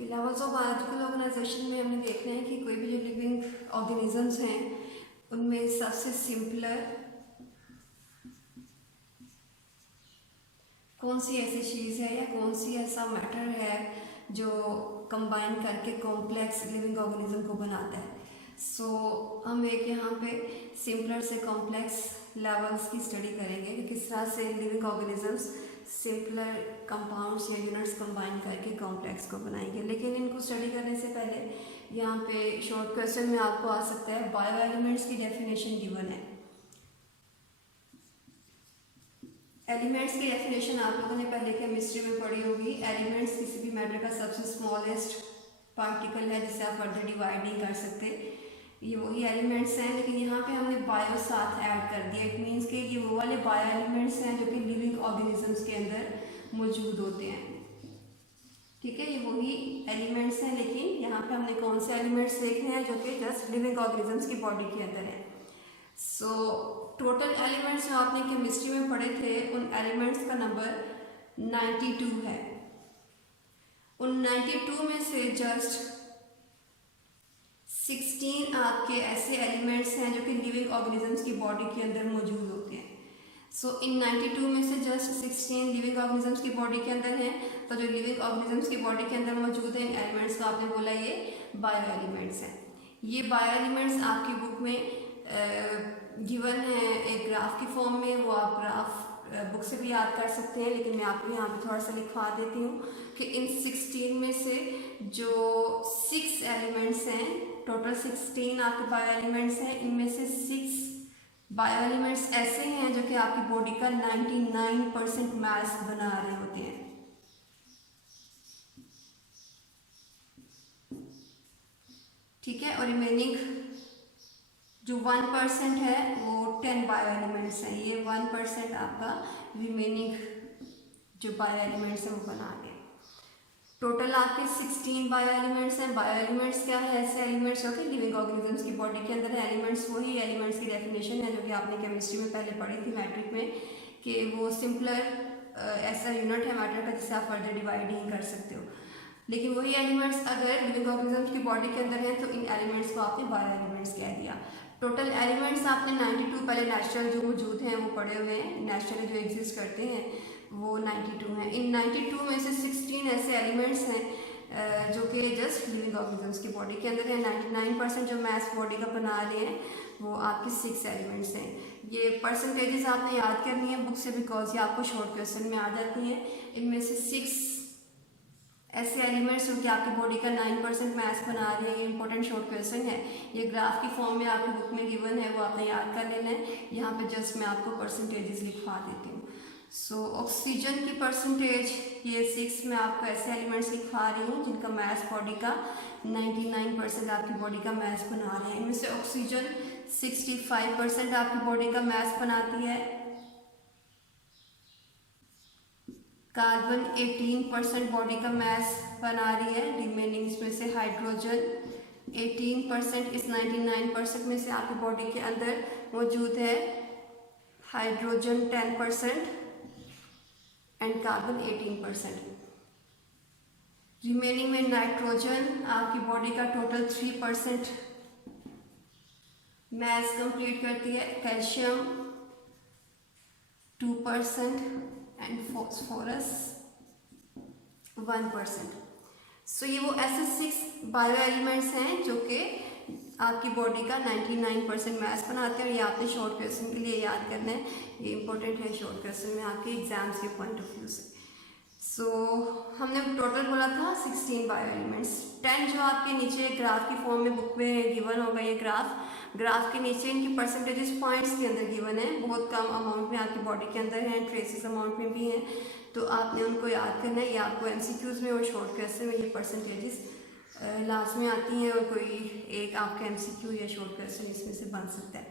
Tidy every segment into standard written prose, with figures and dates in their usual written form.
Levels of biological organisation में हमने देखना है कि कोई भी जो लिविंग ऑर्गेनिजम्स हैं उनमें सबसे सिंपलर कौन सी ऐसी चीज़ है या कौन सी ऐसा मैटर है जो कंबाइन करके कॉम्प्लेक्स लिविंग ऑर्गेनिज्म को बनाता है। हम एक यहाँ पे सिंपलर से कॉम्प्लेक्स लेवल्स की स्टडी करेंगे कि किस तरह से लिविंग ऑर्गेनिजम्स सिंपलर कंपाउंड्स या यूनिट्स कंबाइन करके कॉम्प्लेक्स को बनाएंगे। लेकिन इनको स्टडी करने से पहले यहाँ पे शॉर्ट क्वेश्चन में आपको आ सकता है बायो एलिमेंट्स की डेफिनेशन गिवन है। एलिमेंट्स की डेफिनेशन आप लोगों ने पहले केमिस्ट्री में पढ़ी होगी। एलिमेंट्स किसी भी मैटर का सबसे स्मॉलेस्ट पार्टिकल है जिसे आप फर्दर डिवाइड नहीं कर सकते, ये वही एलिमेंट्स हैं। लेकिन यहाँ पे हमने बायो साथ ऐड कर दिया। इट मीन्स कि ये वो वाले बायो एलिमेंट्स हैं जो कि लिविंग ऑर्गेनिजम्स के अंदर मौजूद होते हैं। ठीक है, ये वही एलिमेंट्स हैं, लेकिन यहाँ पे हमने कौन से एलिमेंट्स देखने हैं जो कि जस्ट लिविंग ऑर्गेनिजम्स की बॉडी के अंदर है। टोटल एलिमेंट्स जो आपने केमिस्ट्री में पढ़े थे उन एलिमेंट्स का नंबर 92 है। उन 92 में से जस्ट 16 आपके ऐसे एलिमेंट्स हैं जो कि लिविंग ऑर्गेनिजम्स की बॉडी के अंदर मौजूद होते हैं। इन 92 में से जस्ट 16 लिविंग ऑर्गेनिजम्स की बॉडी के अंदर हैं। तो जो लिविंग ऑर्गेनिजम्स की बॉडी के अंदर मौजूद हैं इन एलिमेंट्स को आपने बोला ये बायो एलिमेंट्स हैं। ये बायो एलिमेंट्स आपकी बुक में गिवन है एक ग्राफ की फॉर्म में। वो आप ग्राफ बुक से भी याद कर सकते हैं, लेकिन मैं आपको यहाँ पे थोड़ा सा लिखवा देती हूँ कि इन 16 में से जो 6 एलिमेंट्स हैं, टोटल 16 आपके बायो एलिमेंट्स हैं, इनमें से 6 बायो एलिमेंट्स ऐसे हैं जो कि आपकी बॉडी का 99% मास बना रहे होते हैं। ठीक है, और रिमेनिंग जो 1% है वो 10 बायो एलिमेंट्स हैं। ये 1% आपका रिमेनिंग जो बायो एलिमेंट्स हैं वो बना रहे हैं। टोटल आपके 16 बायो एलिमेंट्स हैं। बायो एलिमेंट्स क्या है? ऐसे एलिमेंट्स जो कि लिविंग ऑर्गेनिजम्स की बॉडी के अंदर है। एलिमेंट्स वही एलिमेंट्स की डेफिनेशन है जो कि आपने केमिस्ट्री में पहले पढ़ी थी मैट्रिक में, कि वो सिंपलर ऐसा यूनिट है मैटर का जिसे आप फर्दर डिवाइड नहीं कर सकते हो। लेकिन वही एलिमेंट्स अगर लिविंग ऑर्गेनिजम्स की बॉडी के अंदर हैं तो इन एलिमेंट्स को आपने बायो एलिमेंट्स कह दिया। टोटल एलिमेंट्स आपने 92 पहले नेचुरल जो मौजूद हैं वो पढ़े हुए हैं, नेचुरली जो एग्जिस्ट करते हैं वो 92 हैं। इन 92 में से 16 ऐसे एलिमेंट्स हैं जो कि जस्ट लिविंग ऑर्गेनिजम्स की बॉडी के अंदर है। 99% जो मास बॉडी का बना रहे हैं वो आपके 6 एलिमेंट्स हैं। ये परसेंटेजेस आपने याद करनी है बुक से, बिकॉज ये आपको शॉर्ट क्वेश्चन में आ जाती हैं। इनमें से 6 ऐसे एलिमेंट्स जो कि आपकी बॉडी का 9% मास बना रहे हैं। ये इंपॉर्टेंट शॉर्ट क्वेश्चन है। ये ग्राफ की फॉर्म में आपकी बुक में गिवन है, वो आपने याद कर लेना है। यहाँ पे जस्ट मैं आपको परसेंटेजेस लिखवा देती हूँ। ऑक्सीजन की परसेंटेज ये 6 में आपको ऐसे एलिमेंट्स लिखवा रही हूँ जिनका मास बॉडी का 99% आपकी बॉडी का मास बना रहे हैं। इनमें से ऑक्सीजन 65% आपकी बॉडी का मास बनाती है। कार्बन 18% बॉडी का मास बना रही है। रिमेनिंग इसमें से हाइड्रोजन 18% इस 99% में से आपकी बॉडी के अंदर मौजूद है। Hydrogen 10% and carbon 18%। रिमेनिंग में नाइट्रोजन आपकी बॉडी का टोटल 3% मास कंप्लीट करती है। Calcium 2% and phosphorus 1%। ये वो ऐसे 6 बायो एलिमेंट्स हैं जो कि आपकी बॉडी का 99% मास बनाते हैं। और ये आपने शॉर्ट क्वेश्चन के लिए याद करना है, ये इंपॉर्टेंट है शॉर्ट क्वेश्चन में आपके एग्जाम्स के पॉइंट ऑफ व्यू से। हमने टोटल बोला था 16 बायो एलिमेंट्स। 10 जो आपके नीचे ग्राफ की फॉर्म में बुक में गिवन होगा, ये ग्राफ के नीचे इनकी परसेंटेजेस पॉइंट्स के अंदर गिवन है। बहुत कम अमाउंट में आपकी बॉडी के अंदर हैं, ट्रेसेस अमाउंट में भी हैं, तो आपने उनको याद करना है। ये आपको MCQs में और शॉर्ट क्वेश्चन में ये परसेंटेजेस लास्ट में आती हैं और कोई एक आपका MCQ या शॉर्ट क्वेश्चन इसमें से बन सकता है।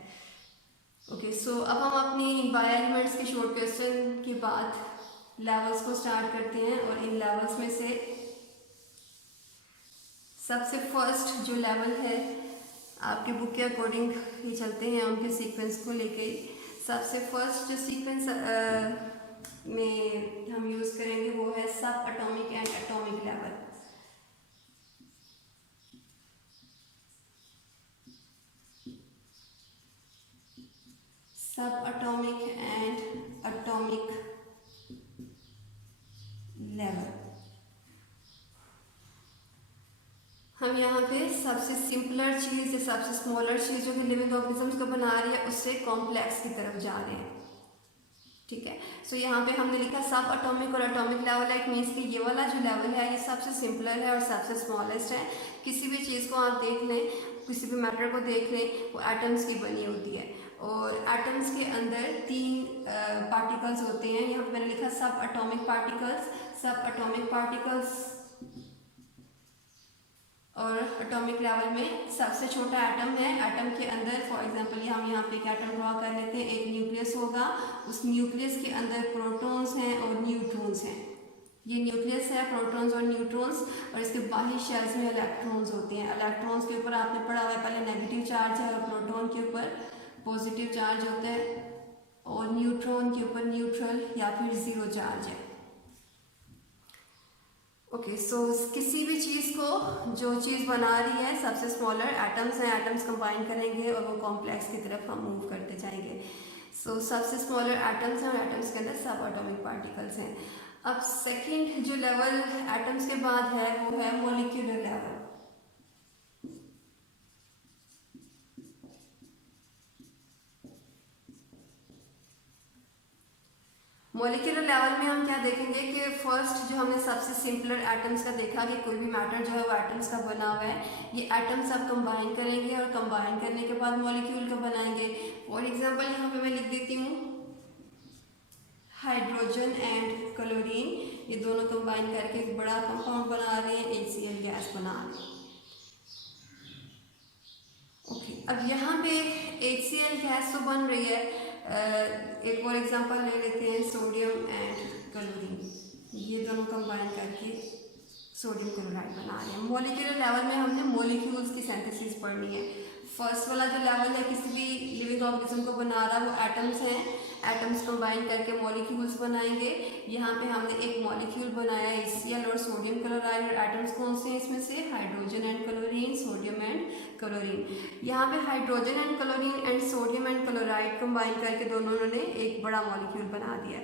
ओके, अब हम अपनी बायो एलिमेंट्स के शॉर्ट क्वेश्चन के बाद लेवल्स को स्टार्ट करते हैं। और इन लेवल्स में से सबसे फर्स्ट जो लेवल है आपके बुक के अकॉर्डिंग ये चलते हैं उनके सीक्वेंस को लेके। सबसे फर्स्ट जो सीक्वेंस में हम यूज़ करेंगे वो है सब एटॉमिक एंड एटॉमिक लेवल। सब एटॉमिक एंड एटॉमिक लेवल। हम यहाँ पे सबसे सिंपलर चीज़ या सबसे स्मॉलर चीज़ जो कि लिविंग ऑर्गेनिजम्स को बना रही है उससे कॉम्प्लेक्स की तरफ जा रहे हैं। ठीक है, सो यहाँ पे हमने लिखा सब एटॉमिक और एटॉमिक लेवल है। इट मीन्स कि ये वाला जो लेवल है ये सबसे सिंपलर है और सबसे स्मॉलेस्ट है। किसी भी चीज़ को आप देख लें, किसी भी मैटर को देख लें, वो एटम्स की बनी होती है और एटम्स के अंदर 3 पार्टिकल्स होते हैं। यहाँ पे मैंने लिखा सब एटॉमिक पार्टिकल्स। सब एटॉमिक पार्टिकल्स और एटॉमिक लेवल में सबसे छोटा एटम है। एटम के अंदर फॉर एग्जांपल हम यहाँ पे एक एटम ड्रॉ कर लेते हैं। एक न्यूक्लियस होगा, उस न्यूक्लियस के अंदर प्रोटॉन्स हैं और न्यूट्रॉन्स हैं। ये न्यूक्लियस है, प्रोटॉन्स और न्यूट्रॉन्स, और इसके बाहरी शेल्स में इलेक्ट्रॉन्स होते हैं। इलेक्ट्रॉन्स के ऊपर आपने पढ़ा हुआ है पहले नेगेटिव चार्ज है और प्रोटॉन के ऊपर पॉजिटिव चार्ज होता है और न्यूट्रॉन के ऊपर न्यूट्रल या फिर जीरो चार्ज है। ओके, सो किसी भी चीज़ को जो चीज़ बना रही है सबसे स्मॉलर एटम्स हैं, एटम्स कंबाइन करेंगे और वो कॉम्प्लेक्स की तरफ हम मूव करते जाएंगे। सो सबसे स्मॉलर एटम्स हैं और एटम्स के अंदर सब एटॉमिक पार्टिकल्स हैं। अब सेकंड जो लेवल एटम्स के बाद है वो है मॉलिक्यूलर लेवल। मॉलिक्यूलर लेवल में हम क्या देखेंगे कि फर्स्ट जो हमने सबसे सिंपलर एटम्स का देखा कि कोई भी मैटर जो है वो एटम्स का बना हुआ है। ये एटम्स आप कंबाइन करेंगे और कंबाइन करने के बाद मॉलिक्यूल का बनाएंगे। फॉर एग्जांपल यहाँ पे मैं लिख देती हूँ हाइड्रोजन एंड क्लोरीन, ये दोनों कंबाइन करके एक बड़ा कंपाउंड बना रहे हैं, HCl गैस बना रहे हैं। ओके, अब यहाँ पे HCl गैस तो बन रही है। एक और एग्जांपल ले लेते हैं सोडियम एंड क्लोरीन, ये दोनों कंबाइन करके सोडियम क्लोराइड बना रहे हैं। मॉलिक्यूलर लेवल में हमने मॉलिक्यूल्स की सिंथेसिस पढ़नी है। फर्स्ट वाला जो लेवल है किसी भी लिविंग ऑर्गेनिज्म को बना रहा है वो एटम्स हैं, एटम्स कंबाइन करके मॉलिक्यूल्स बनाएंगे। यहाँ पे हमने एक मॉलिक्यूल बनाया HCl और सोडियम क्लोराइड, और एटम्स कौन से हैं इसमें से hydrogen and chlorine, sodium and chlorine. यहाँ पे hydrogen and chlorine and sodium and chloride combine करके दोनों ने एक बड़ा मॉलिक्यूल बना दिया।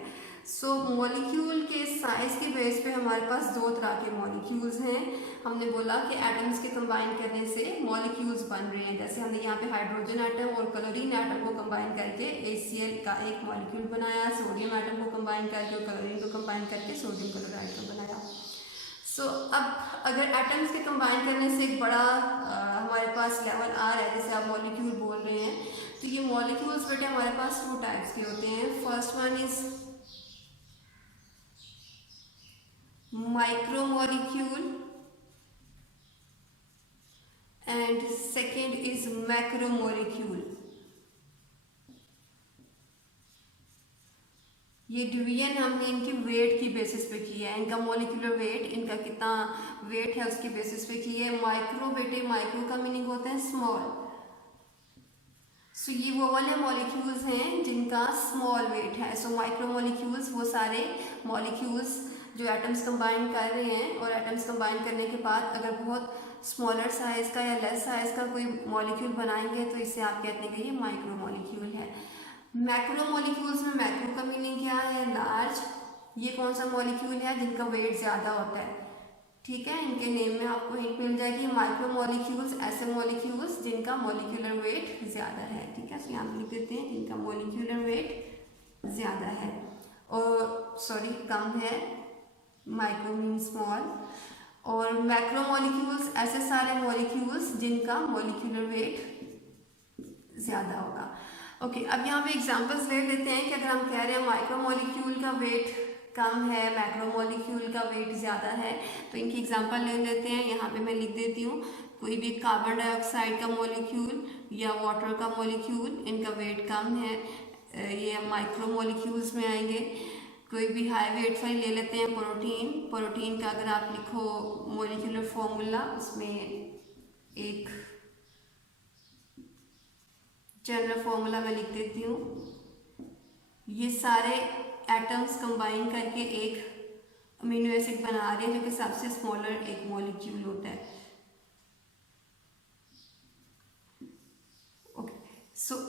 सो मॉलिक्यूल के साइज के बेस पे हमारे पास 2 तरह के मॉलिक्यूल्स हैं। हमने बोला कि एटम्स के कंबाइन करने से मॉलिक्यूल्स बन रहे हैं। जैसे हमने यहाँ पे हाइड्रोजन एटम और क्लोरीन एटम को कंबाइन करके HCl का एक मॉलिक्यूल बनाया, सोडियम एटम को कंबाइन करके और क्लोरीन को कंबाइन करके सोडियम क्लोराइड को बनाया। सो अब अगर एटम्स के कंबाइन करने से एक बड़ा हमारे पास लेवल आ रहा है, जैसे आप मॉलिक्यूल बोल रहे हैं, तो ये मॉलिक्यूल्स बेटे हमारे पास 2 टाइप्स के होते हैं। First one is micromolecule and second is macromolecule। ये डिवीजन हमने इनके वेट की बेसिस पे की है, इनका मॉलिक्यूलर वेट, इनका कितना वेट है उसके बेसिस पे की है। माइक्रो बेटे, माइक्रो का मीनिंग होता है स्मॉल। सो ये वो वाले मॉलिक्यूल्स हैं जिनका स्मॉल वेट है। सो माइक्रो मॉलिक्यूल्स वो सारे मॉलिक्यूल्स जो एटम्स कंबाइन कर रहे हैं, और एटम्स कंबाइन करने के बाद अगर बहुत स्मॉलर साइज का या लेस साइज का कोई मॉलिक्यूल बनाएंगे तो इसे आप कहते हैं कि ये माइक्रो मॉलिक्यूल है। मैक्रो मॉलिक्यूल्स में मैक्रो का मीनिंग क्या है? लार्ज। ये कौन सा मॉलिक्यूल है? जिनका वेट ज़्यादा होता है। ठीक है, इनके नेम में आपको हिंट मिल जाएगी। माइक्रो मॉलिक्यूल्स ऐसे मॉलिक्यूल्स जिनका मॉलिक्यूलर वेट ज़्यादा है। ठीक है, तो यहाँ पे लिख देते हैं जिनका मॉलिक्यूलर वेट ज़्यादा है और कम है, माइक्रो मीन स्मॉल। और मैक्रो मॉलिक्यूल्स ऐसे सारे मॉलिक्यूल्स जिनका मॉलिक्यूलर वेट ज़्यादा होगा। ओके, अब यहाँ पे एग्जांपल्स ले लेते हैं कि अगर हम कह रहे हैं माइक्रो मॉलिक्यूल का वेट कम है, मैक्रो मॉलिक्यूल का वेट ज़्यादा है, तो इनकी एग्जांपल ले लेते हैं। यहाँ पे मैं लिख देती हूँ कोई भी कार्बन डाइऑक्साइड का मॉलिक्यूल या वाटर का मॉलिक्यूल, इनका वेट कम है, ये माइक्रो मॉलिक्यूल्स में आएंगे। कोई भी हाई वेट फाइल ले लेते हैं प्रोटीन। प्रोटीन का अगर आप लिखो मॉलिक्यूलर फॉर्मूला, उसमें एक जनरल फॉर्मूला मैं लिख देती हूँ। ये सारे एटम्स कंबाइन करके एक अमीनो एसिड बना रहे हैं जो कि सबसे स्मॉलर एक मॉलिक्यूल होता है। ओके,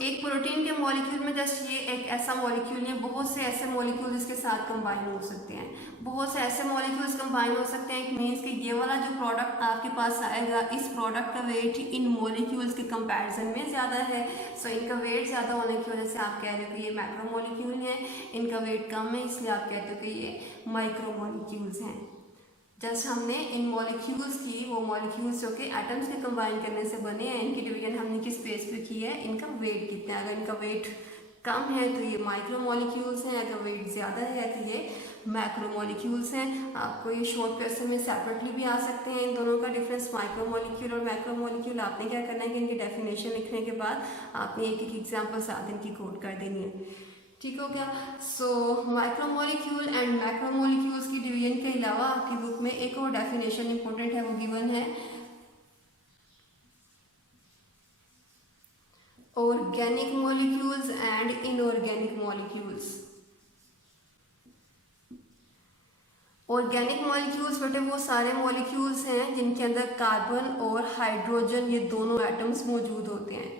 एक प्रोटीन के मॉलिक्यूल में जस्ट ये एक ऐसा मॉलिक्यूल नहीं है, बहुत से ऐसे मॉलिक्यूल इसके साथ कंबाइन हो सकते हैं, बहुत से ऐसे मॉलिक्यूल्स कंबाइन हो सकते हैं। इट मीन्स कि ये वाला जो प्रोडक्ट आपके पास आएगा, इस प्रोडक्ट का वेट इन मॉलिक्यूल्स के कंपैरिजन में ज़्यादा है। इनका वेट ज़्यादा होने की वजह से आप कह रहे हो कि ये मैक्रो मॉलिक्यूल है, इनका वेट कम है, इसलिए आप कहते हो कि ये माइक्रो मॉलिक्यूल्स हैं। जस्ट हमने इन मॉलिक्यूल्स की, वो मॉलिक्यूल्स जो कि एटम्स के कंबाइन करने से बने हैं, इनकी डिवीजन हमने किस बेस पे की है, इनका वेट कितना है। अगर इनका वेट कम है तो ये माइक्रो मॉलिक्यूल्स हैं, अगर वेट ज़्यादा है तो ये मैक्रो मॉलिक्यूल्स हैं। आपको ये शॉर्ट क्वेश्चन में सेपरेटली भी आ सकते हैं इन दोनों का डिफरेंस, माइक्रो मॉलिक्यूल और मैक्रो मॉलिक्यूल। आपने क्या करना है कि इनकी डेफिनेशन लिखने के बाद आपने एक एक एग्जाम्पल साथ इनकी कोट कर देनी है। ठीक हो गया। माइक्रोमोलिक्यूल एंड मैक्रोमोलिक्यूल्स की डिवीजन के अलावा आपकी बुक में एक और डेफिनेशन इंपॉर्टेंट है, वो गिवन है organic molecules and inorganic molecules. Organic molecules बेटे वो सारे मॉलिक्यूल्स हैं जिनके अंदर कार्बन और हाइड्रोजन ये दोनों एटम्स मौजूद होते हैं।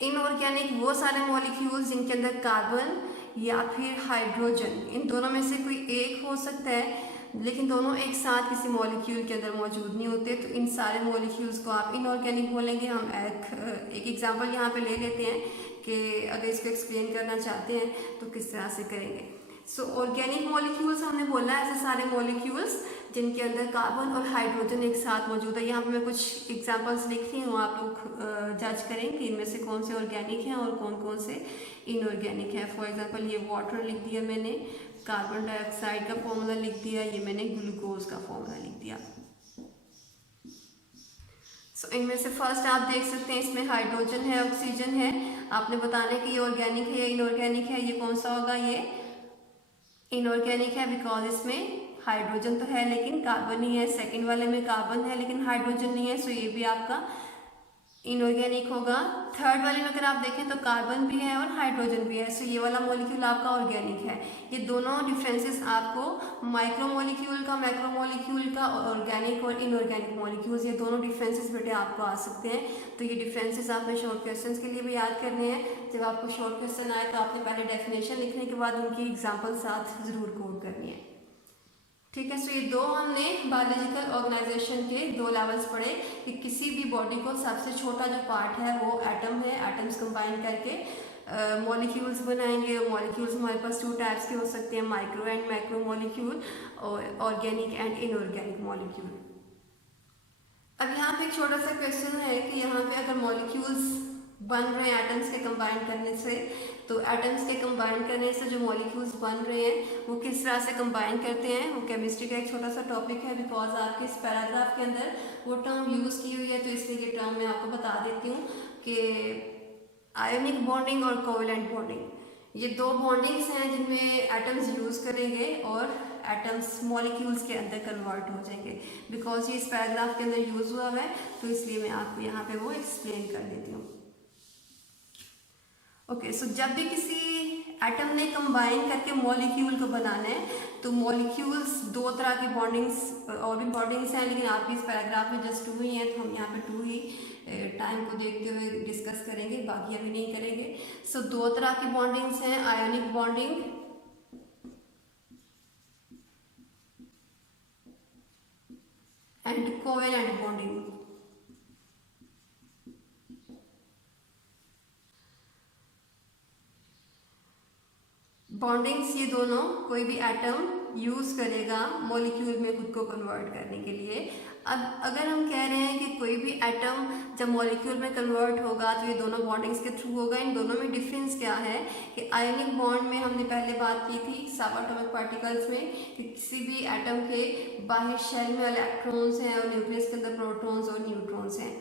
इनऑर्गेनिक वो सारे मॉलिक्यूल्स जिनके अंदर कार्बन या फिर हाइड्रोजन, इन दोनों में से कोई एक हो सकता है, लेकिन दोनों एक साथ किसी मॉलिक्यूल के अंदर मौजूद नहीं होते, तो इन सारे मॉलिक्यूल्स को आप इनऑर्गेनिक बोलेंगे। हम एक एग्जांपल यहाँ पे ले लेते हैं कि अगर इसको एक्सप्लेन करना चाहते हैं तो किस तरह से करेंगे। ऑर्गेनिक मॉलिक्यूल्स हमने बोला है ऐसे सारे मॉलिक्यूल्स जिनके अंदर कार्बन और हाइड्रोजन एक साथ मौजूद है। यहाँ पे मैं कुछ एग्जांपल्स लिख रही हूँ, आप लोग जज करें कि इनमें से कौन से ऑर्गेनिक हैं और कौन कौन से इनऑर्गेनिक है। फॉर एग्जांपल ये वाटर लिख दिया मैंने, कार्बन डाइऑक्साइड का फॉर्मूला लिख दिया, ये मैंने ग्लूकोज का फॉर्मूला लिख दिया। इनमें से फर्स्ट आप देख सकते हैं इसमें हाइड्रोजन है, ऑक्सीजन है। आपने बताना है कि ये ऑर्गेनिक है या इनऑर्गेनिक है, ये कौन सा होगा, ये इनऑर्गेनिक है बिकॉज इसमें हाइड्रोजन तो है लेकिन कार्बन नहीं है। सेकंड वाले में कार्बन है लेकिन हाइड्रोजन नहीं है, सो ये भी आपका इनऑर्गेनिक होगा। थर्ड वाले में अगर आप देखें तो कार्बन भी है और हाइड्रोजन भी है, सो ये वाला मॉलिक्यूल आपका ऑर्गेनिक है। ये दोनों डिफरेंसेस आपको माइक्रो मॉलिक्यूल का, मैक्रो मॉलिक्यूल का, ऑर्गेनिक और इनऑर्गेनिक मॉलिक्यूल्स, ये दोनों डिफरेंसेस बेटे आपको आ सकते हैं। तो ये डिफरेंसेस आपने शॉर्ट क्वेश्चन के लिए भी याद करने हैं। जब आपको शॉर्ट क्वेश्चन आए तो आपने पहले डेफिनेशन लिखने के बाद उनकी एग्जाम्पल साथ जरूर कोट करनी है। ठीक है। ये दो हमने बायोलॉजिकल ऑर्गेनाइजेशन के दो लेवल्स पढ़े कि किसी भी बॉडी को सबसे छोटा जो पार्ट है वो एटम है, एटम्स कंबाइन करके मॉलिक्यूल्स बनाएंगे। मॉलिक्यूल्स हमारे पास टू टाइप्स के हो सकते हैं, माइक्रो एंड मैक्रो मॉलिक्यूल और ऑर्गेनिक एंड इनऑर्गेनिक मॉलिक्यूल। अब यहाँ पे एक छोटा सा क्वेश्चन है कि यहाँ पे अगर मॉलिक्यूल्स बन रहे हैं एटम्स के कंबाइन करने से, तो एटम्स के कंबाइन करने से जो मॉलिक्यूल्स बन रहे हैं वो किस तरह से कंबाइन करते हैं, वो केमिस्ट्री का एक छोटा सा टॉपिक है। बिकॉज आपके इस पैराग्राफ के अंदर वो टर्म यूज़ की हुई है, तो इसलिए ये टर्म मैं आपको बता देती हूँ कि आयोनिक बॉन्डिंग और कोवेलेंट बॉन्डिंग, ये दो बॉन्डिंग्स हैं जिनमें एटम्स यूज़ करेंगे और एटम्स मॉलिक्यूल्स के अंदर कन्वर्ट हो जाएंगे। बिकॉज ये इस पैराग्राफ के अंदर यूज़ हुआ है, तो इसलिए मैं आपको यहाँ पे वो एक्सप्लेन कर देती हूँ। ओके, जब भी किसी एटम ने कंबाइन करके मॉलिक्यूल को बनाना है, तो मॉलिक्यूल्स दो तरह की बॉन्डिंग्स और भी बॉन्डिंग्स हैं, लेकिन आपकी इस पैराग्राफ में जस्ट 2 ही हैं, तो हम यहाँ पे 2 ही टाइम को देखते हुए डिस्कस करेंगे, बाकी अभी नहीं करेंगे। दो तरह की बॉन्डिंग्स हैं, ionic bonding and covalent bonding. Bondings ये दोनों कोई भी एटम यूज़ करेगा मॉलिक्यूल में खुद को कन्वर्ट करने के लिए। अब अगर हम कह रहे हैं कि कोई भी एटम जब मॉलिक्यूल में कन्वर्ट होगा तो ये दोनों बॉन्डिंग्स के थ्रू होगा। इन दोनों में डिफरेंस क्या है कि आयोनिक बॉन्ड में हमने पहले बात की थी सब एटॉमिक पार्टिकल्स में कि किसी भी एटम के बाहर शेल में इलेक्ट्रॉन्स हैं और न्यूक्लियस के अंदर प्रोटॉन्स और न्यूट्रॉन्स हैं।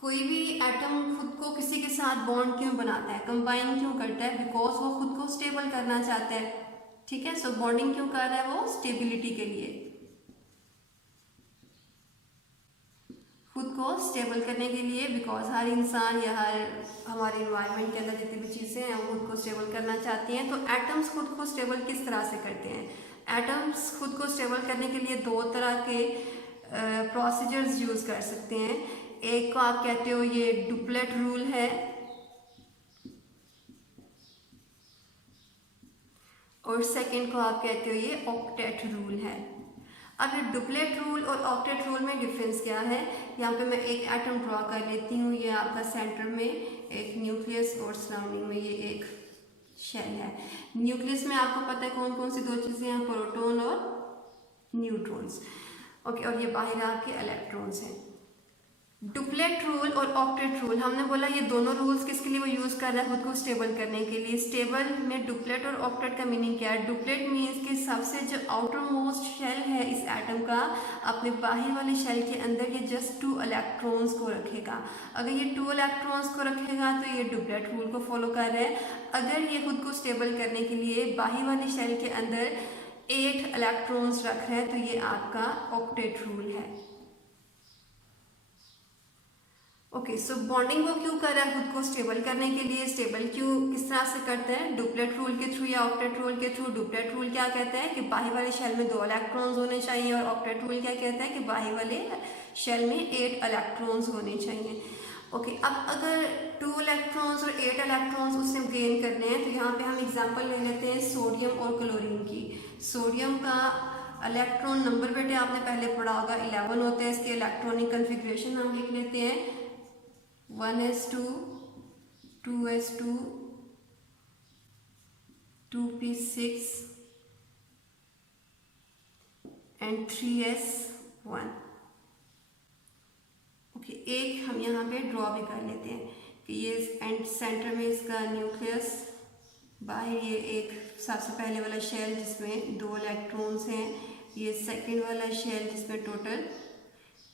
कोई भी एटम खुद को किसी के साथ बॉन्ड क्यों बनाता है, कंबाइन क्यों करता है, बिकॉज वो खुद को स्टेबल करना चाहता है। ठीक है, बॉन्डिंग क्यों कर रहा है, वो स्टेबिलिटी के लिए, खुद को स्टेबल करने के लिए। बिकॉज हर इंसान या हर हमारे इन्वायरमेंट के अंदर जितनी भी चीज़ें हैं वो खुद को स्टेबल करना चाहती हैं। तो एटम्स खुद को स्टेबल किस तरह से करते हैं, एटम्स खुद को स्टेबल करने के लिए दो तरह के प्रोसीजर्स यूज़ कर सकते हैं। एक को आप कहते हो ये डुप्लेट रूल है, और सेकंड को आप कहते हो ये ऑक्टेट रूल है। अब ये डुप्लेट रूल और ऑक्टेट रूल में डिफरेंस क्या है, यहाँ पे मैं एक एटम ड्रॉ कर लेती हूँ। ये आपका सेंटर में एक न्यूक्लियस और सराउंडिंग में ये एक शेल है। न्यूक्लियस में आपको पता है कौन कौन सी दो चीज़ें हैं, प्रोटॉन और न्यूट्रॉन्स। ओके, और ये बाहर आपके इलेक्ट्रॉन्स हैं। डुप्लेट रूल और ऑक्टेट रूल, हमने बोला ये दोनों रूल्स किसके लिए वो यूज़ कर रहा है, खुद को स्टेबल करने के लिए। स्टेबल में डुप्लेट और ऑक्टेट का मीनिंग क्या है? डुप्लेट मीन्स कि सबसे जो आउटर मोस्ट शेल है इस एटम का, अपने बाहर वाले शेल के अंदर ये जस्ट 2 इलेक्ट्रॉन्स को रखेगा। अगर ये 2 इलेक्ट्रॉन्स को रखेगा तो ये डुप्लेट रूल को फॉलो कर रहा है। अगर ये खुद को स्टेबल करने के लिए बाहर वाले शेल के अंदर 8 इलेक्ट्रॉन्स रख रहा है तो ये आपका ऑक्टेट रूल है। ओके, सो बॉन्डिंग को क्यों कर रहा है? खुद को स्टेबल करने के लिए। स्टेबल क्यों, किस तरह से करते हैं? डुप्लेट रूल के थ्रू या ऑक्टेट रूल के थ्रू। डुप्लेट रूल क्या कहता है कि बाहर वाले शेल में 2 इलेक्ट्रॉन्स होने चाहिए, और ऑक्टेट रूल क्या कहता है कि बाहर वाले शेल में 8 इलेक्ट्रॉन्स होने चाहिए। ओके, अब अगर 2 इलेक्ट्रॉन्स और 8 इलेक्ट्रॉन्स उससे गेन करने हैं तो यहाँ पे हम एग्जांपल ले लेते हैं सोडियम और क्लोरीन की। सोडियम का इलेक्ट्रॉन नंबर बेटे आपने पहले पढ़ा होगा 11 होते हैं। इसके इलेक्ट्रॉनिक कन्फिग्रेशन हम लिख लेते हैं 1s2 2s2 2p6 and 3s1। Okay, एक हम यहाँ पे ड्रॉ भी कर लेते हैं कि ये एंड सेंटर में इसका न्यूक्लियस, बाहर ये एक सबसे पहले वाला शेल जिसमें 2 इलेक्ट्रॉन्स हैं, ये सेकंड वाला शेल जिसमें टोटल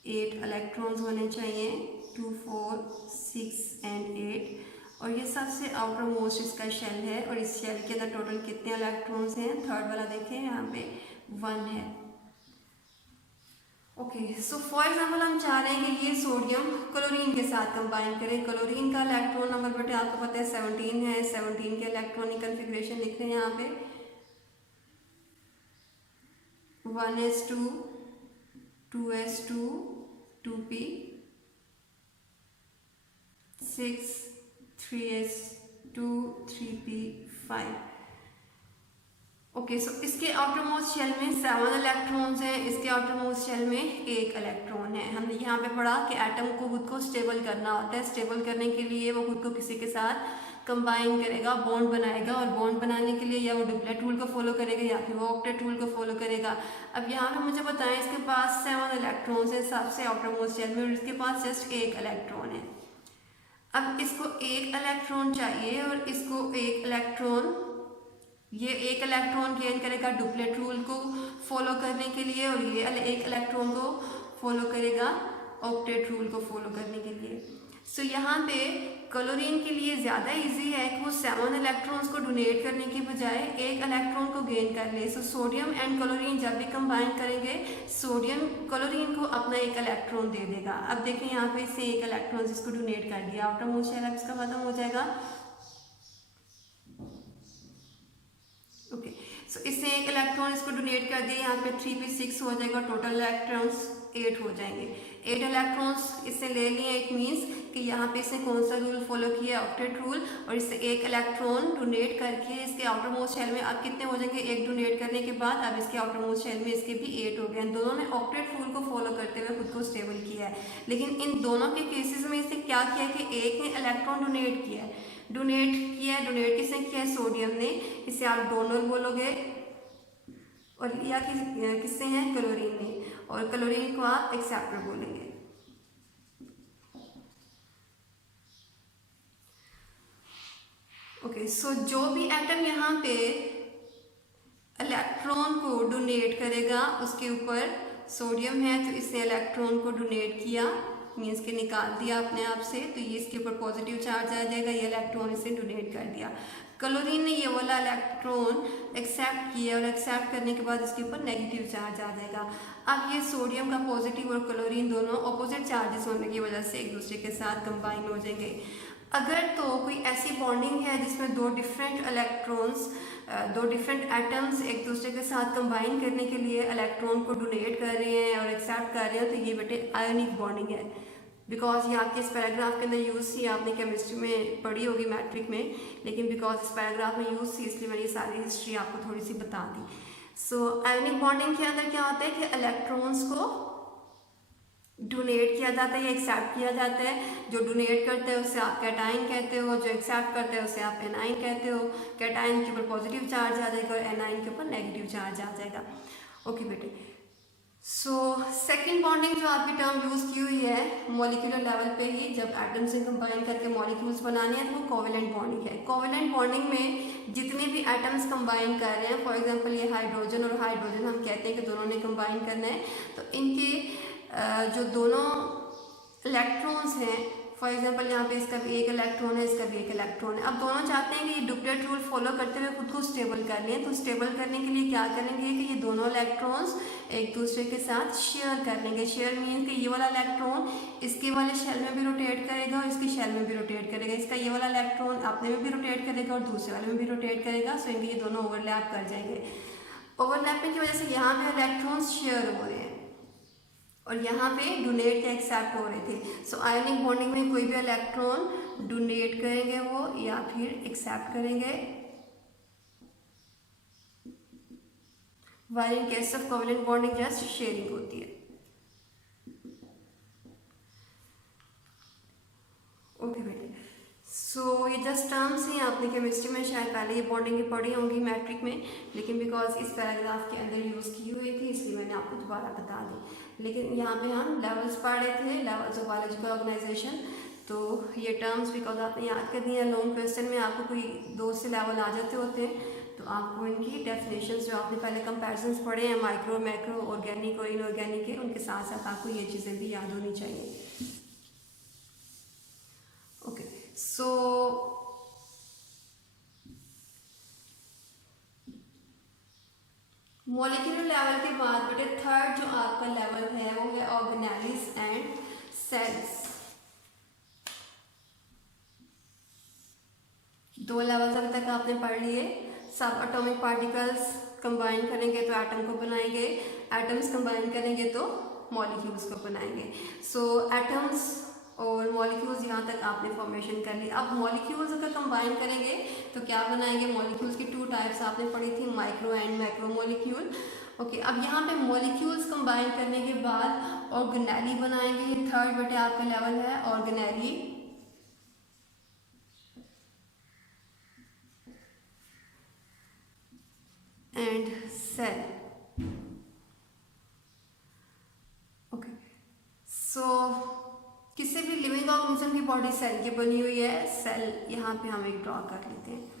8 इलेक्ट्रॉन्स होने चाहिए, 2 4 6 एंड 8। और ये सबसे आउटर मोस्ट इसका शेल है, और इस शेल के अंदर टोटल कितने इलेक्ट्रॉन्स हैं? थर्ड वाला देखें यहाँ पे 1 है। ओके, सो फॉर एग्जाम्पल हम चाह रहे हैं कि ये सोडियम क्लोरीन के साथ कंबाइन करें। क्लोरीन का इलेक्ट्रॉन नंबर बेटे आपको पता है 17 है। 17 के इलेक्ट्रॉनिक कन्फिग्रेशन लिख रहे हैं यहाँ पे 1s2 2s2 2p6 3s2 3p5। Okay, सो इसके आउटर मोस्ट शेल में 7 इलेक्ट्रॉन्स हैं, इसके आउटर मोस्ट शेल में 1 इलेक्ट्रॉन है। हमने यहाँ पे पढ़ा कि एटम को खुद को स्टेबल करना होता है। स्टेबल करने के लिए वो खुद को किसी के साथ कंबाइन करेगा, बॉन्ड बनाएगा, और बॉन्ड बनाने के लिए या वो डुप्लेट रूल को फॉलो करेगा या फिर वो ऑक्टेट रूल को फॉलो करेगा। अब यहाँ पे मुझे बताएं इसके पास 7 इलेक्ट्रॉन्स हैं सबसे आउटर मोस्ट शेल में, और इसके पास जस्ट 1 इलेक्ट्रॉन है। अब इसको 1 इलेक्ट्रॉन चाहिए और इसको 1 इलेक्ट्रॉन, ये 1 इलेक्ट्रॉन गेन करेगा डुप्लेट रूल को फॉलो करने के लिए, और ये 1 इलेक्ट्रॉन को फॉलो करेगा ऑक्टेट रूल को फॉलो करने के लिए। सो यहाँ पे क्लोरीन के लिए ज़्यादा इजी है कि वो 7 इलेक्ट्रॉन्स को डोनेट करने के बजाय 1 इलेक्ट्रॉन को गेन कर ले। सो सोडियम एंड क्लोरीन जब भी कंबाइन करेंगे, सोडियम क्लोरीन को अपना 1 इलेक्ट्रॉन दे देगा। अब देखें यहाँ पे इससे 1 इलेक्ट्रॉन इसको डोनेट कर दिया, आउटर मोस्ट शेल इसका खत्म हो जाएगा। ओके, सो इससे 1 इलेक्ट्रॉन इसको डोनेट कर दिया, यहाँ पे 3p6 हो जाएगा, टोटल इलेक्ट्रॉन्स 8 हो जाएंगे। 8 इलेक्ट्रॉन्स इससे ले लिए, इट मीन्स कि यहाँ पे इसने कौन सा रूल फॉलो किया? Octet rule. और इससे 1 इलेक्ट्रॉन डोनेट करके इसके आउटर मोस्ट शेल में अब कितने हो जाएंगे? 1 डोनेट करने के बाद अब इसके आउटर मोस्ट शेल में इसके भी 8 हो गए। दोनों ने ऑक्टेट रूल को फॉलो करते हुए खुद को स्टेबल किया है। लेकिन इन दोनों के केसेस में इसने क्या किया कि एक ने इलेक्ट्रॉन डोनेट किया है। डोनेट किसने किया है? सोडियम ने। इसे आप डोनर बोलोगे, और या किससे हैं? क्लोरीन ने। और क्लोरीन को आप एक्सेप्टर बोलेंगे। ओके, सो जो भी एटम यहाँ पे इलेक्ट्रॉन को डोनेट करेगा, उसके ऊपर सोडियम है तो इसने इलेक्ट्रॉन को डोनेट किया, मीन्स के निकाल दिया अपने आप से, तो ये इसके ऊपर पॉजिटिव चार्ज आ जाएगा, ये इलेक्ट्रॉन इसे डोनेट कर दिया। क्लोरीन ने ये वाला इलेक्ट्रॉन एक्सेप्ट किया, और एक्सेप्ट करने के बाद इसके ऊपर नेगेटिव चार्ज आ जाएगा। अब ये सोडियम का पॉजिटिव और क्लोरीन दोनों ऑपोजिट चार्जेस होने की वजह से एक दूसरे के साथ कंबाइन हो जाएंगे। अगर तो कोई ऐसी बॉन्डिंग है जिसमें 2 डिफरेंट इलेक्ट्रॉन्स, 2 डिफरेंट एटम्स एक दूसरे के साथ कंबाइन करने के लिए इलेक्ट्रॉन को डोनेट कर रहे हैं और एक्सेप्ट कर रहे हैं, तो ये बेटे आयोनिक बॉन्डिंग है। बिकॉज ये आपके इस पैराग्राफ के अंदर यूज़ थी, आपने केमिस्ट्री में पढ़ी होगी मैट्रिक में, लेकिन बिकॉज इस पैराग्राफ में यूज़ थी इसलिए मैंने ये सारी हिस्ट्री आपको थोड़ी सी बता दी। सो आयोनिक बॉन्डिंग के अंदर क्या होता है कि इलेक्ट्रॉन्स को डोनेट किया जाता है या एक्सेप्ट किया जाता है। जो डोनेट करते हैं उससे आप कैटाइन कहते हो, जो एक्सेप्ट करते हैं उससे आप एनाइन कहते हो। कैटाइन के ऊपर पॉजिटिव चार्ज आ जाएगा और एनाइन के ऊपर नेगेटिव चार्ज आ जाएगा। ओके बेटे, सो सेकेंड बॉन्डिंग जो आपकी टर्म यूज़ की हुई है मॉलिक्यूलर लेवल पे ही, जब एटम से कंबाइन करके मॉलिक्यूल्स बनाने हैं तो वो कोवेलेंट बॉन्डिंग है। कोवेलेंट बॉन्डिंग में जितने भी एटम्स कंबाइन कर रहे हैं, फॉर एग्जांपल ये हाइड्रोजन और हाइड्रोजन हम कहते हैं कि दोनों ने कंबाइन करना है, तो इनके जो दोनों इलेक्ट्रॉन्स हैं, फॉर एग्जांपल यहाँ पे इसका भी एक इलेक्ट्रॉन है, इसका भी एक इलेक्ट्रॉन है। अब दोनों चाहते हैं कि ये डुप्लेट रूल फॉलो करते हुए खुद को स्टेबल कर लें, तो स्टेबल करने के लिए क्या करेंगे कि ये दोनों इलेक्ट्रॉन्स एक दूसरे के साथ शेयर कर लेंगे। शेयर मीन कि ये वाला इलेक्ट्रॉन इसके वाले शेल में भी रोटेट करेगा और इसके शेल में भी रोटेट करेगा, इसका ये वाला इलेक्ट्रॉन अपने में भी रोटेट करेगा और दूसरे वाले में भी रोटेट करेगा। सो इनके ये दोनों ओवरलैप कर जाएंगे। ओवरलैपिंग की वजह से यहाँ पे इलेक्ट्रॉन्स शेयर हो रहे हैं और यहाँ पे डोनेट या एक्सेप्ट हो रहे थे। सो आयोनिक बॉन्डिंग में कोई भी इलेक्ट्रॉन डोनेट करेंगे वो या फिर एक्सेप्ट करेंगे, while in case of covalent bonding just sharing होती है। ओके बेटे, सो ये जस्ट टर्म्स हैं, आपने केमिस्ट्री में शायद पहले ये बॉन्डिंग पढ़ी होंगी मैट्रिक में, लेकिन बिकॉज इस पैराग्राफ के अंदर यूज़ की हुई थी इसलिए मैंने आपको दोबारा बता दी। लेकिन यहाँ पे हम लेवल्स पढ़ रहे थे, लेवल्स ऑफ बायोलॉजिकल ऑर्गेनाइजेशन, तो ये टर्म्स बिकॉज आपने याद कर दिया। लॉन्ग क्वेश्चन में आपको कोई 2 से लेवल आ जाते होते हैं, तो आपको इनकी डेफिनेशंस जो आपने पहले कंपैरिजंस पढ़े हैं माइक्रो, मैक्रो, ऑर्गेनिक और इनऑर्गेनिक के, उनके साथ साथ आपको ये चीज़ें भी याद होनी चाहिए। ओके, सो मॉलिक्यूलर लेवल के बाद बेटे थर्ड जो आपका लेवल है वो है ऑर्गेनेलिस एंड सेल्स। 2 लेवल्स अभी तक आपने पढ़ लिए। सब एटॉमिक पार्टिकल्स कंबाइन करेंगे तो एटम को बनाएंगे, एटम्स कंबाइन करेंगे तो मॉलिक्यूल्स को बनाएंगे। सो एटम्स और मॉलिक्यूल्स यहाँ तक आपने फॉर्मेशन कर ली। अब मॉलिक्यूल्स अगर कंबाइन करेंगे तो क्या बनाएंगे? मॉलिक्यूल्स की 2 टाइप्स आपने पढ़ी थी, micro and macro molecule. Okay, अब यहाँ पे मॉलिक्यूल्स कंबाइन करने के बाद ऑर्गेनेली बनाएंगे। ये थर्ड बेटे आपका लेवल है, ऑर्गेनेली एंड सेल। ओके, सो किसी भी लिविंग ऑर्गेनिज्म की बॉडी सेल की बनी हुई है। सेल यहाँ पे हम एक ड्रॉ कर लेते हैं।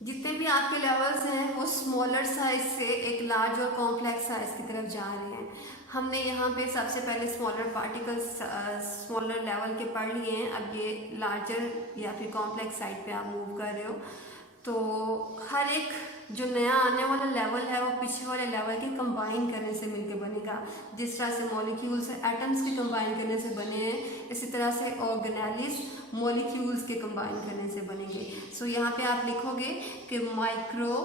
जितने भी आपके लेवल्स हैं वो स्मॉलर साइज से एक लार्ज और कॉम्प्लेक्स साइज की तरफ जा रहे हैं। हमने यहाँ पे सबसे पहले स्मॉलर पार्टिकल्स स्मॉलर लेवल के पढ़ लिए हैं। अब ये लार्जर या फिर कॉम्प्लेक्स साइड पे आप मूव कर रहे हो, तो हर एक जो नया आने वाला लेवल है वो पिछले वाले लेवल के कंबाइन करने से मिलकर बनेगा। जिस तरह से मॉलिक्यूल्स एटम्स के कंबाइन करने से बने हैं, इसी तरह से ऑर्गेनेलिस मॉलिक्यूल्स के कंबाइन करने से बनेंगे। सो यहाँ पे आप लिखोगे कि माइक्रो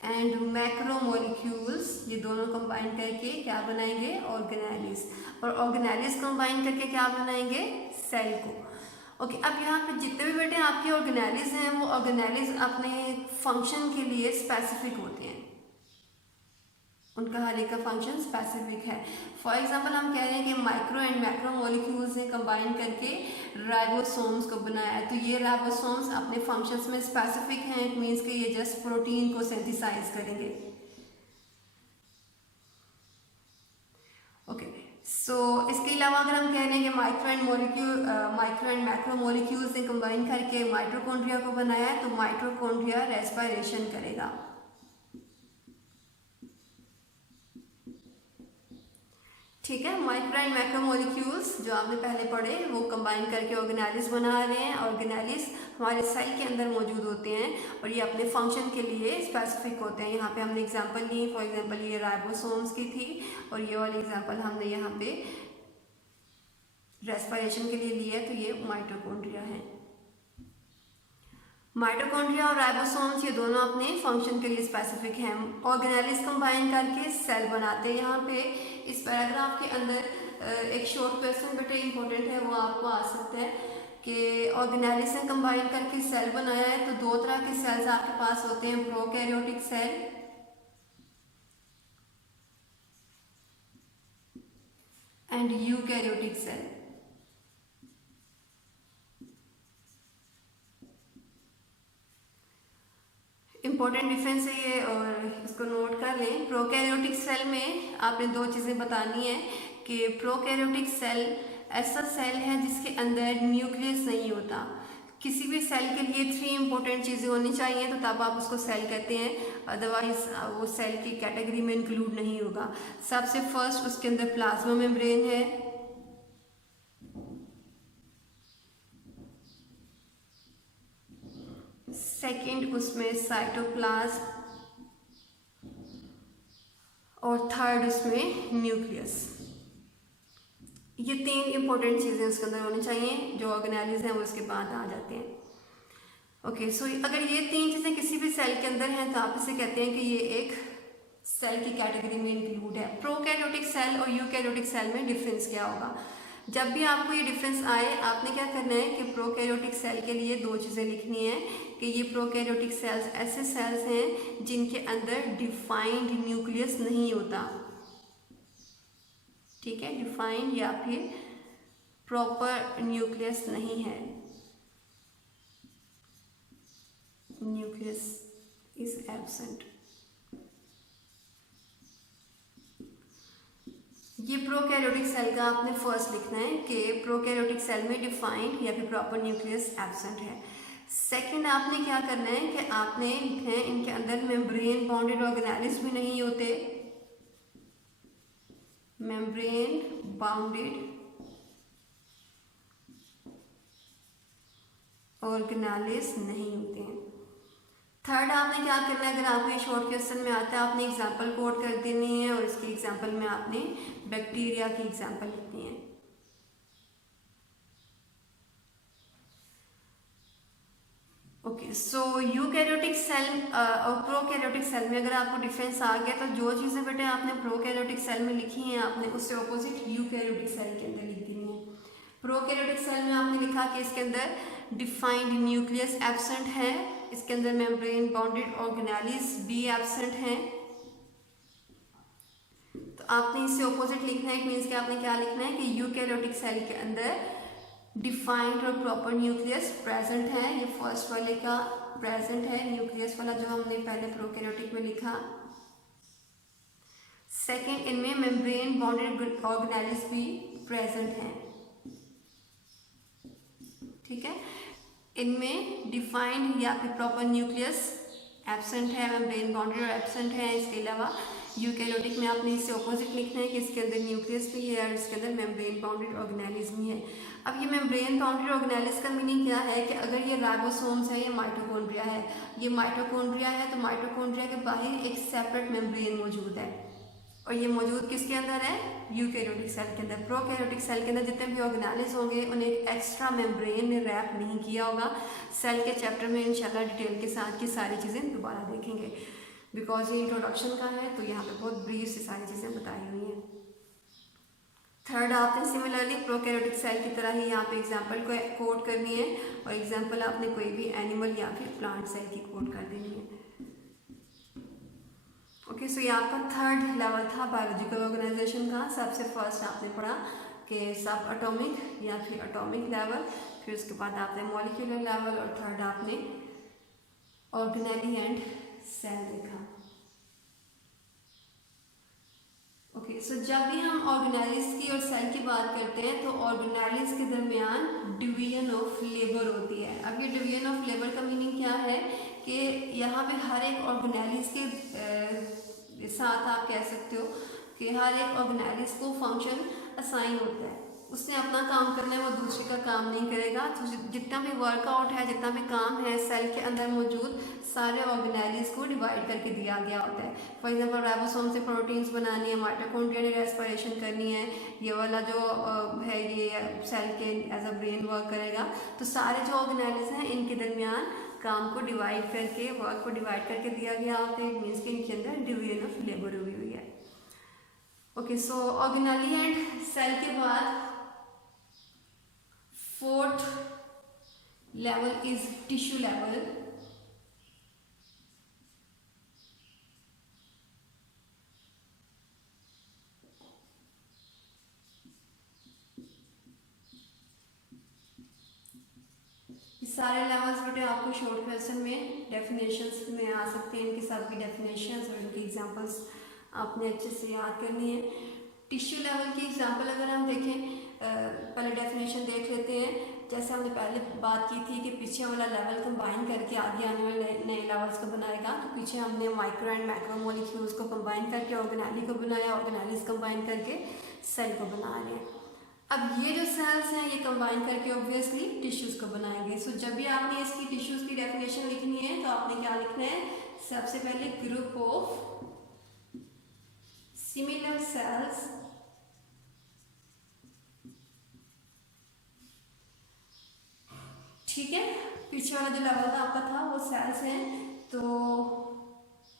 एंड मैक्रो मॉलिक्यूल्स, ये दोनों कंबाइन करके क्या बनाएंगे? ऑर्गेनेलिस। और ऑर्गेनेलिस कंबाइन करके क्या बनाएंगे? सेल को। ओके, अब यहाँ पे जितने भी बेटे आपके ऑर्गेनेलिस हैं वो ऑर्गेनेलिस अपने फंक्शन के लिए स्पेसिफिक होते हैं, उनका हर एक का फंक्शन स्पेसिफिक है। फॉर एग्जांपल हम कह रहे हैं कि माइक्रो एंड मैक्रो मॉलिक्यूल्स ने कंबाइन करके राइबोसोम्स को बनाया है, तो ये राइबोसोम्स अपने फंक्शंस में स्पेसिफिक हैं। इट मीन्स कि ये जस्ट प्रोटीन को सिंथेसाइज करेंगे। ओके, सो इसके अलावा अगर हम कह रहे हैं कि माइक्रो एंड मैक्रो मॉलिक्यूल्स ने कंबाइन करके माइटोकॉन्ड्रिया को बनाया है, तो माइटोकॉन्ड्रिया रेस्पिरेशन करेगा। ठीक है, माइक्रो एंड मैक्रो मॉलिक्यूल्स जो आपने पहले पढ़े वो कंबाइन करके ऑर्गेनेलिस बना रहे हैं। ऑर्गेनेलिस हमारे सेल के अंदर मौजूद होते हैं और ये अपने फंक्शन के लिए स्पेसिफिक होते हैं। यहाँ पे हमने एग्जांपल ली, फॉर एग्जांपल ये राइबोसोम्स की थी और ये वाली एग्जांपल हमने यहाँ पे रेस्पिरेशन के लिए लिया है, तो ये माइटोकॉन्ड्रिया है। माइटोकॉन्ड्रिया और राइबोसोम्स ये दोनों अपने फंक्शन के लिए स्पेसिफिक हैं। ऑर्गेनेलिस कंबाइन करके सेल बनाते हैं। यहाँ पे इस पैराग्राफ के अंदर एक शॉर्ट क्वेश्चन बेटे इंपॉर्टेंट है, वो आपको आ सकता है कि ऑर्गेनेलिस ने कंबाइन करके सेल बनाया है। तो दो तरह के सेल्स आपके पास होते हैं, prokaryotic cell and eukaryotic cell. Important difference है ये और इसको नोट कर लें। प्रोकैरियोटिक सेल में आपने दो चीज़ें बतानी है कि प्रोकैरियोटिक सेल ऐसा सेल है जिसके अंदर न्यूक्लियस नहीं होता। किसी भी सेल के लिए 3 इंपॉर्टेंट चीज़ें होनी चाहिए तो तब आप उसको सेल कहते हैं, अदरवाइज वो सेल की कैटेगरी में इंक्लूड नहीं होगा। सबसे फर्स्ट उसके अंदर प्लाज्मा मेम्ब्रेन है, सेकंड उसमें साइटोप्लाज्म और थर्ड उसमें न्यूक्लियस। ये 3 इंपॉर्टेंट चीज़ें उसके अंदर होनी चाहिए। जो ऑर्गेनेलिज हैं वो उसके बाद आ जाते हैं। ओके, सो अगर ये 3 चीज़ें किसी भी सेल के अंदर हैं तो आप इसे कहते हैं कि ये एक सेल की कैटेगरी में इंक्लूड है। प्रोकैरियोटिक सेल और यूकैरियोटिक सेल में डिफरेंस क्या होगा? जब भी आपको ये डिफरेंस आए आपने क्या करना है कि प्रोकैरियोटिक सेल के लिए 2 चीज़ें लिखनी है कि ये प्रोकैरियोटिक सेल्स ऐसे सेल्स हैं जिनके अंदर डिफाइंड न्यूक्लियस नहीं होता। ठीक है, डिफाइंड या फिर प्रॉपर न्यूक्लियस नहीं है, न्यूक्लियस इज एब्सेंट। ये प्रोकैरियोटिक सेल का आपने फर्स्ट लिखना है कि प्रोकैरियोटिक सेल में डिफाइंड या फिर प्रॉपर न्यूक्लियस एब्सेंट है। सेकंड आपने क्या करना है कि आपने लिखना है इनके अंदर मेम्ब्रेन बाउंडेड ऑर्गेनेलिस भी नहीं होते, मेम्ब्रेन बाउंडेड ऑर्गेनेलिस नहीं होते हैं। थर्ड आपने क्या करना है, अगर आपको ये शॉर्ट क्वेश्चन में आता है आपने एग्जांपल कोड कर देनी है और इसकी एग्जांपल में आपने बैक्टीरिया की एग्जांपल लिखनी है। ओके, सो यूकैरियोटिक सेल और प्रोकैरियोटिक सेल में अगर आपको डिफरेंस आ गया तो जो चीज़ें बेटे आपने प्रोकैरियोटिक सेल में लिखी हैं आपने उससे ऑपोजिट यूकैरियोटिक सेल के अंदर लिख देनी है। प्रोकैरियोटिक सेल में आपने लिखा कि इसके अंदर डिफाइंड न्यूक्लियस एब्सेंट है, इसके अंदर मेम्ब्रेन बाउंडेड ऑर्गेनेलिस भी एब्सेंट हैं। तो आपने इससे ऑपोजिट लिखना है। इट मीन्स कि आपने क्या लिखना है कि यूकैरियोटिक सेल के अंदर डिफाइंड और प्रॉपर न्यूक्लियस प्रेजेंट है। ये फर्स्ट वाले का प्रेजेंट है न्यूक्लियस वाला जो हमने पहले प्रोकैरियोटिक में लिखा। सेकंड, इनमें मेम्ब्रेन बाउंडेड ऑर्गेनेलिस भी प्रेजेंट हैं। ठीक है, इनमें डिफाइंड या फिर प्रॉपर न्यूक्लियस एब्सेंट है, मेम्ब्रेन बाउंडेड और एब्सेंट है। इसके अलावा यूकैरियोटिक में आपने इससे ऑपोजिट लिखना है कि इसके अंदर न्यूक्लियस भी है और इसके अंदर मेम्ब्रेन बाउंडेड ऑर्गेनेलिस भी है। अब ये मेम्ब्रेन बाउंडेड ऑर्गेनेलिस का मीनिंग क्या है कि अगर ये राइबोसोम्स है या माइटोकॉन्ड्रिया है, ये माइटोकॉन्ड्रिया है तो माइटोकॉन्ड्रिया के बाहर एक सेपरेट मेम्ब्रेन मौजूद है और ये मौजूद किसके अंदर है? यूकैरियोटिक सेल के अंदर। प्रोकैरियोटिक सेल के अंदर जितने भी ऑर्गेनेलिस होंगे उन्हें एक एक्स्ट्रा मेम्ब्रेन ने रैप नहीं किया होगा। सेल के चैप्टर में इंशाल्लाह डिटेल के साथ की सारी चीज़ें दोबारा देखेंगे, बिकॉज ये इंट्रोडक्शन का है तो यहाँ पे बहुत ब्रीफ से सारी चीज़ें बताई हुई हैं। थर्ड आपने सिमिलरली प्रोकैरियोटिक सेल की तरह ही यहाँ पे एग्जाम्पल को कोड करनी है और एग्जाम्पल आपने कोई भी एनिमल या फिर प्लांट सेल की कोड कर देनी है। ओके, सो ये आपका थर्ड लेवल था बायोलॉजिकल ऑर्गेनाइजेशन का। सबसे फर्स्ट आपने पढ़ा कि सब एटॉमिक या फिर एटॉमिक लेवल, फिर उसके बाद आपने मॉलिक्यूलर लेवल और थर्ड आपने ऑर्गेनेली एंड सेल देखा। ओके, सो जब भी हम ऑर्गेनेलिस की और सेल की बात करते हैं तो ऑर्गेनेलिस के दरमियान डिवीजन ऑफ लेबर होती है। अब ये डिवीजन ऑफ लेबर का मीनिंग क्या है कि यहाँ पे हर एक ऑर्गेनेलिस के साथ आप कह सकते हो कि हर एक ऑर्गेनेलिस को फंक्शन असाइन होता है। उसने अपना काम करना है, वो दूसरे का काम नहीं करेगा। तो जितना भी वर्कआउट है, जितना भी काम है सेल के अंदर मौजूद सारे ऑर्गेनेलिस को डिवाइड करके दिया गया होता है। फॉर एग्जांपल राइबोसोम से प्रोटीन्स बनानी है, माइटोकॉन्ड्रिया ने रेस्पिरेशन करनी है, ये वाला जो है ये सेल के एज अ ब्रेन वर्क करेगा। तो सारे जो ऑर्गेनेलिस हैं इनके दरमियान काम को डिवाइड करके, वर्क को डिवाइड करके दिया गया होता है। इट मीन्स कि इनके अंदर डिवीजन ऑफ लेबर हुई हुई है। Okay, so organelle and cell के बाद fourth level is tissue level. सारे लेवल्स बेटे आपको शॉर्ट क्वेश्चन में डेफिनेशंस में आ सकते हैं। इनके सब की डेफिनेशंस और इनकी एग्जांपल्स आपने अच्छे से याद करनी है। टिश्यू लेवल की एग्जांपल अगर हम देखें, पहले डेफिनेशन देख लेते हैं। जैसे हमने पहले बात की थी कि पीछे वाला लेवल कंबाइन करके आगे आने वाले नए लेवल्स को बनाएगा। तो पीछे हमने माइक्रो एंड मैक्रो मॉलिक्यूल्स को कंबाइन करके ऑर्गेनेली को बनाया, ऑर्गेनेलीज कंबाइन करके सेल को बना रहे हैं। अब ये जो सेल्स हैं ये कंबाइन करके ऑब्वियसली टिश्यूज़ को बनाएंगे। सो जब भी आपने इसकी टिश्यूज़ की डेफिनेशन लिखनी है तो आपने क्या लिखना है, सबसे पहले ग्रुप ऑफ सिमिलर सेल्स ठीक है। पीछे वाला जो लेवल था आपका था वो सेल्स हैं, तो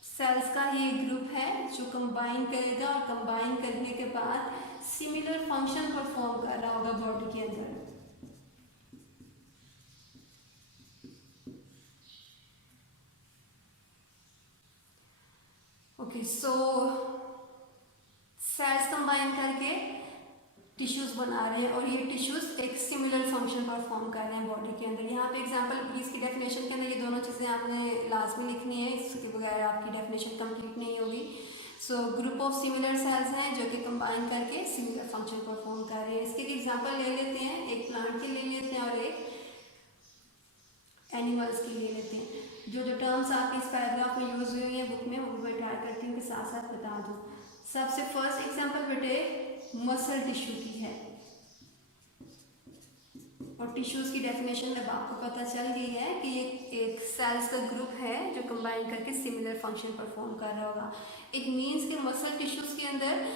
सेल्स का ये ग्रुप है जो कंबाइन करेगा और कंबाइन करने के बाद सिमिलर फंक्शन परफॉर्म कर रहा होगा बॉडी के अंदर। ओके, सो सेल्स कंबाइन करके टिश्यूज बना रहे हैं और ये टिश्यूज एक सिमिलर फंक्शन परफॉर्म कर रहे हैं बॉडी के अंदर। यहाँ पे एग्जांपल इसकी डेफिनेशन के अंदर ये दोनों चीज़ें आपने लास्ट में लिखनी है, इसके बगैर आपकी डेफिनेशन कंप्लीट नहीं होगी। So group of similar sales हैं जो कि कंबाइन करके सिमिलर फंक्शन परफॉर्म कर रहे हैं। इसके एग्जांपल ले लेते हैं, एक प्लांट के ले लेते हैं और एक एनिमल्स के ले लेते हैं। जो जो टर्म्स आपकी इस पैराग्राफ में यूज हुई हैं बुक में वो भी मैं ट्राई करती हूँ कि साथ साथ बता दूँ। सबसे फर्स्ट एग्जांपल बेटे मसल टिश्यू की है और टिश्यूज की डेफिनेशन अब आपको पता चल गई है कि ये एक सेल्स का ग्रुप है जो कंबाइन करके सिमिलर फंक्शन परफॉर्म कर रहा होगा। इट मीन्स कि मसल टिश्यूज के अंदर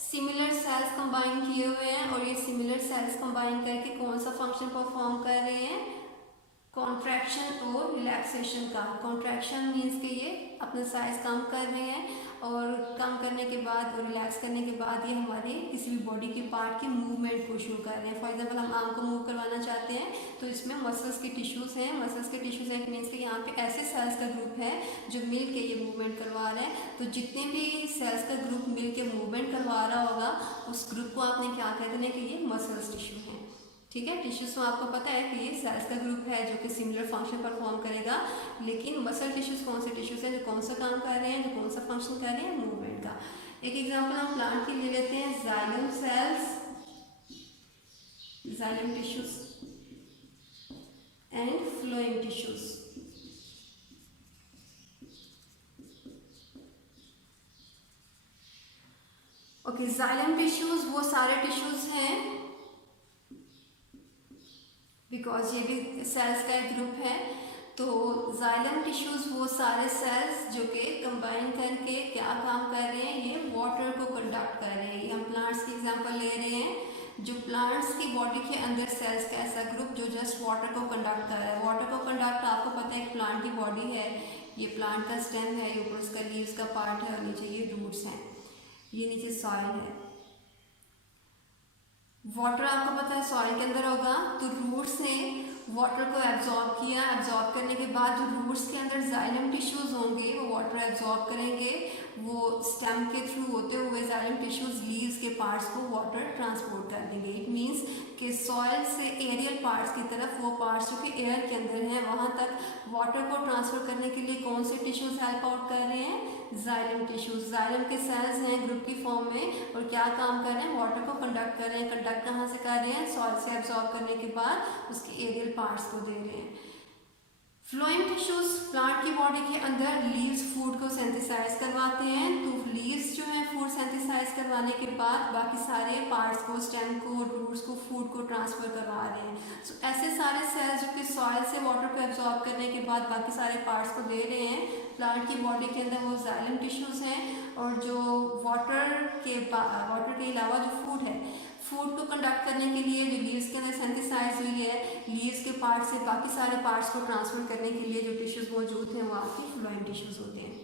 सिमिलर सेल्स कंबाइन किए हुए हैं और ये सिमिलर सेल्स कंबाइन करके कौन सा फंक्शन परफॉर्म कर रहे हैं, कॉन्ट्रैक्शन और रिलैक्सेशन का। कॉन्ट्रैक्शन मीन्स कि ये अपना साइज कम कर रहे हैं और कम करने के बाद और रिलैक्स करने के बाद ये हमारे किसी भी बॉडी के पार्ट के मूवमेंट को शो कर रहे हैं। फॉर एग्जांपल हम आर्म को मूव करवाना चाहते हैं तो इसमें मसल्स के टिश्यूज़ हैं। मसल्स के टिश्यूज़ हैं मीन्स कि यहाँ पे ऐसे सेल्स का ग्रुप है जो मिल के ये मूवमेंट करवा रहे हैं। तो जितने भी सेल्स का ग्रुप मिल के मूवमेंट करवा रहा होगा उस ग्रुप को आपने क्या कह देना कि ये मसल्स टिश्यू हैं। ठीक है, टिश्यूज तो आपको पता है कि ये सेल्स का ग्रुप है जो कि सिमिलर फंक्शन परफॉर्म करेगा। लेकिन मसल टिश्यूज कौन से टिश्यूज हैं जो कौन सा काम कर रहे हैं, जो कौन सा फंक्शन कर रहे हैं, मूवमेंट का। एक एग्जांपल हम प्लांट की ले लेते हैं, xylem cells, xylem tissues and phloem tissues. Okay, xylem tissues वो सारे टिश्यूज हैं बिकॉज ये भी सेल्स का एक ग्रुप है। तो जाइलम टिश्यूज वो सारे सेल्स जो कि कंबाइन करके क्या काम कर रहे हैं, ये वाटर को कंडक्ट कर रहे हैं। हम प्लांट्स की एग्जांपल ले रहे हैं, जो प्लांट्स की बॉडी के अंदर सेल्स का ऐसा ग्रुप जो जस्ट वाटर को कंडक्ट कर रहा है। वाटर को कंडक्ट आपको पता है एक प्लांट की बॉडी है, ये प्लांट का स्टेम है, ऊपर उसका लीव्स का पार्ट है और नीचे ये रूट्स हैं, ये नीचे सॉइल है। वाटर आपको पता है सॉइल के अंदर होगा, तो रूट्स ने वाटर को एब्जॉर्ब किया। एब्जॉर्ब करने के बाद जो रूट्स के अंदर जाइलम टिश्यूज होंगे वो वाटर एब्जॉर्ब करेंगे, वो स्टेम के थ्रू होते हुए जाइलम टिश्यूज लीव्स के पार्ट्स को वाटर ट्रांसपोर्ट कर देंगे। इट मीन्स कि सॉइल से एरियल पार्ट्स की तरफ वो पार्ट्स जो कि एयर के अंदर हैं वहाँ तक वाटर को ट्रांसफर करने के लिए कौन से टिश्यूज हेल्प आउट कर रहे हैं, जाइलम टिश्यूज। जाइलम के सेल्स हैं ग्रुप की फॉर्म में और क्या काम कर रहे हैं, वाटर को कंडक्ट कर रहे हैं। कंडक्ट कहाँ से कर रहे हैं, सॉइल से एब्जॉर्ब करने के बाद उसके एरियल पार्ट्स को दे रहे हैं। फ्लोएम टिश्यूज प्लांट की बॉडी के अंदर लीव्स फूड को सेंथिसाइज करवाते हैं। तो लीव्स जो है फूड सेंथिसाइज करवाने के बाद बाकी सारे पार्ट्स को, स्टेम को, रूट्स को, फूड को ट्रांसफर करवा रहे हैं। सो ऐसे सारे सेल्स जो कि सॉइल से वाटर को एब्जॉर्ब करने के बाद बाकी सारे पार्ट्स को दे रहे हैं प्लांट की बॉडी के अंदर, वो जाइलम टिश्यूज हैं। और जो वाटर के अलावा जो फूड है, फूड को कंडक्ट करने के लिए जो लीव्स के अंदर सिंथेसाइज हुई है, लीव्स के पार्ट से बाकी सारे पार्ट्स को ट्रांसफर करने के लिए जो टिश्यूज़ मौजूद हैं वो आपके फ्लोएम टिश्यूज़ होते हैं।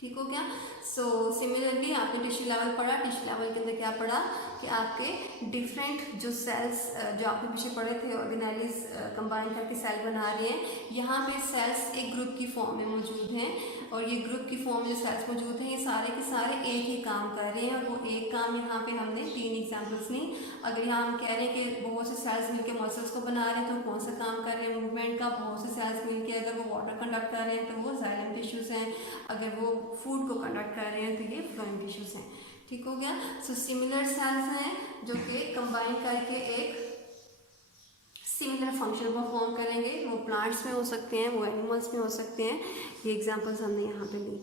ठीक हो गया। सो सिमिलरली आपने टिश्यू लेवल पढ़ा, टिश्यू लेवल के अंदर क्या पढ़ा कि आपके डिफरेंट जो सेल्स जो आपके पीछे पढ़े थे ऑर्गेनेलिस कंबाइन करके सेल बना रहे हैं, यहाँ पे सेल्स एक ग्रुप की फॉर्म में मौजूद हैं और ये ग्रुप की फॉर्म में जो सेल्स मौजूद हैं ये सारे के सारे एक ही काम कर रहे हैं और वो एक काम यहाँ पे हमने 3 एग्जाम्पल्स ली। अगर यहाँ हम कह रहे हैं कि बहुत से सेल्स मिलकर मसल्स को बना रहे हैं तो कौन सा काम कर रहे हैं मूवमेंट का, बहुत से सेल्स मिलकर अगर वो वाटर कंडक्ट कर रहे हैं तो वो जाइलम टिश्यूज़ हैं, अगर वो फूड को कंडक्ट कर रहे हैं तो ये फ्लोएम टिश्यूज़ हैं। ठीक हो गया। सो सिमिलर सेल्स हैं जो कि कंबाइन करके एक सिमिलर फंक्शन परफॉर्म करेंगे, वो प्लांट्स में हो सकते हैं, वो एनिमल्स में हो सकते हैं। ये एग्जांपल्स हमने यहाँ पे ली।